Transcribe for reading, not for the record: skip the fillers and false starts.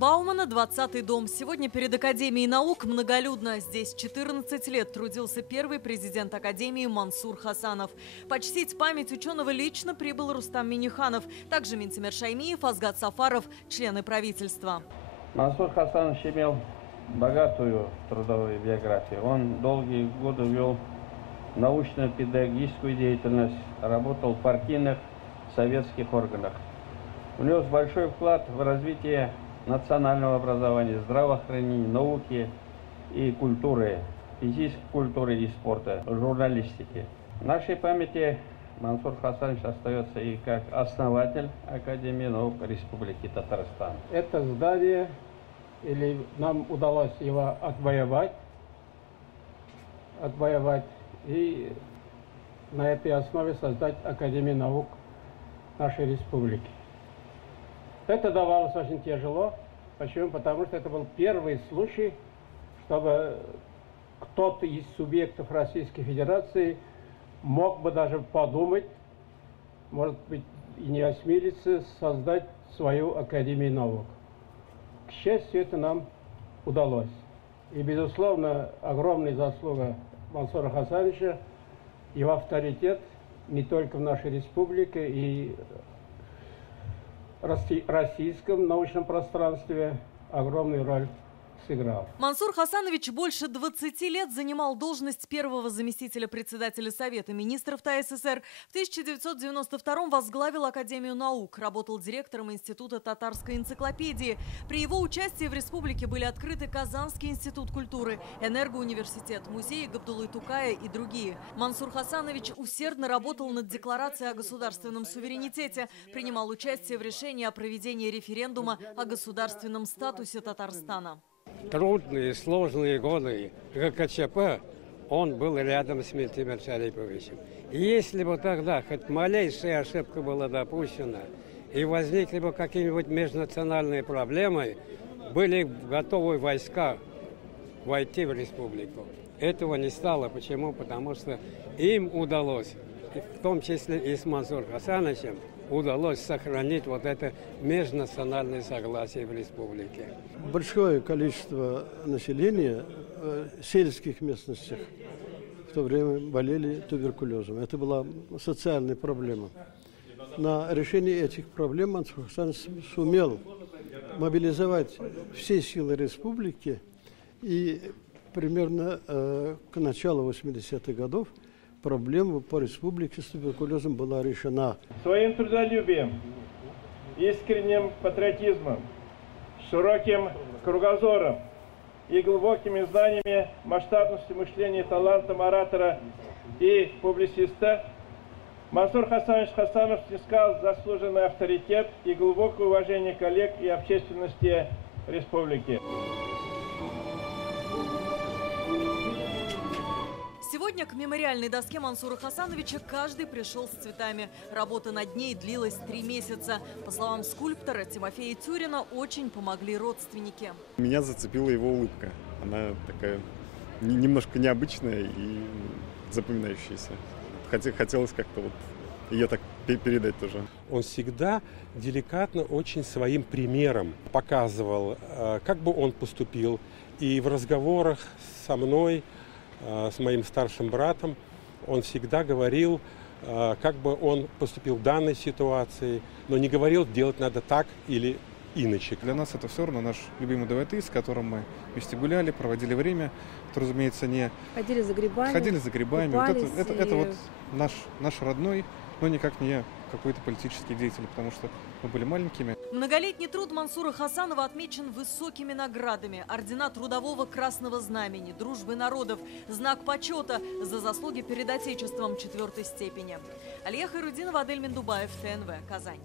Баумана 20-й дом. Сегодня перед Академией наук многолюдно. Здесь 14 лет трудился первый президент Академии Мансур Хасанов. Почтить память ученого лично прибыл Рустам Минниханов. Также Минтимер Шаймиев, Азгат Сафаров, члены правительства. Мансур Хасанович имел богатую трудовую биографию. Он долгие годы вел научно-педагогическую деятельность, работал в партийных советских органах. Внес большой вклад в развитие национального образования, здравоохранения, науки и культуры, физической культуры и спорта, журналистики. В нашей памяти Мансур Хасанович остается и как основатель Академии наук Республики Татарстан. Это здание, или нам удалось его отвоевать и на этой основе создать Академию наук нашей республики. Это давалось очень тяжело. Почему? Потому что это был первый случай, чтобы кто-то из субъектов Российской Федерации мог бы даже подумать, может быть, и не осмелиться создать свою Академию наук. К счастью, это нам удалось. И, безусловно, огромная заслуга Мансура Хасановича, его авторитет не только в нашей республике и российском научном пространстве огромную роль сыграл. Мансур Хасанович больше 20 лет занимал должность первого заместителя председателя Совета министров ТАССР. В 1992 возглавил Академию наук, работал директором Института татарской энциклопедии. При его участии в республике были открыты Казанский институт культуры, Энергоуниверситет, музей Габдуллы Тукая и другие. Мансур Хасанович усердно работал над декларацией о государственном суверенитете, принимал участие в решении о проведении референдума о государственном статусе Татарстана. Трудные, сложные годы ГКЧП он был рядом с Минтимером Шариповичем. Если бы тогда хоть малейшая ошибка была допущена и возникли бы какие-нибудь межнациональные проблемы, были готовы войска войти в республику. Этого не стало. Почему? Потому что им удалось, в том числе и с Мансуром Хасановичем, удалось сохранить вот это межнациональное согласие в республике. Большое количество населения в сельских местностях в то время болели туберкулезом. Это была социальная проблема. На решение этих проблем Мансур Хасанович сумел мобилизовать все силы республики, и примерно к началу 80-х годов проблема по республике с туберкулезом была решена. Своим трудолюбием, искренним патриотизмом, широким кругозором и глубокими знаниями масштабности мышления, талантом оратора и публициста Мансур Хасанович Хасанов снискал заслуженный авторитет и глубокое уважение коллег и общественности республики. Сегодня к мемориальной доске Мансура Хасановича каждый пришел с цветами. Работа над ней длилась 3 месяца. По словам скульптора Тимофея Тюрина, очень помогли родственники. Меня зацепила его улыбка. Она такая немножко необычная и запоминающаяся. Хотелось как-то вот ее так передать тоже. Он всегда деликатно очень своим примером показывал, как бы он поступил. И в разговорах со мной, с моим старшим братом, он всегда говорил, как бы он поступил в данной ситуации, но не говорил, делать надо так или иначе. Для нас это все равно наш любимый ДВТ, с которым мы вместе гуляли, проводили время. Это, разумеется, не... Ходили за грибами. Вот это вот наш родной, но никак не какой-то политический деятель, потому что мы были маленькими. Многолетний труд Мансура Хасанова отмечен высокими наградами. Ордена Трудового Красного Знамени, Дружбы народов, знак почета за заслуги перед Отечеством 4-й степени. Алия Хайрудинова, Адель Мендубаев, ТНВ, Казань.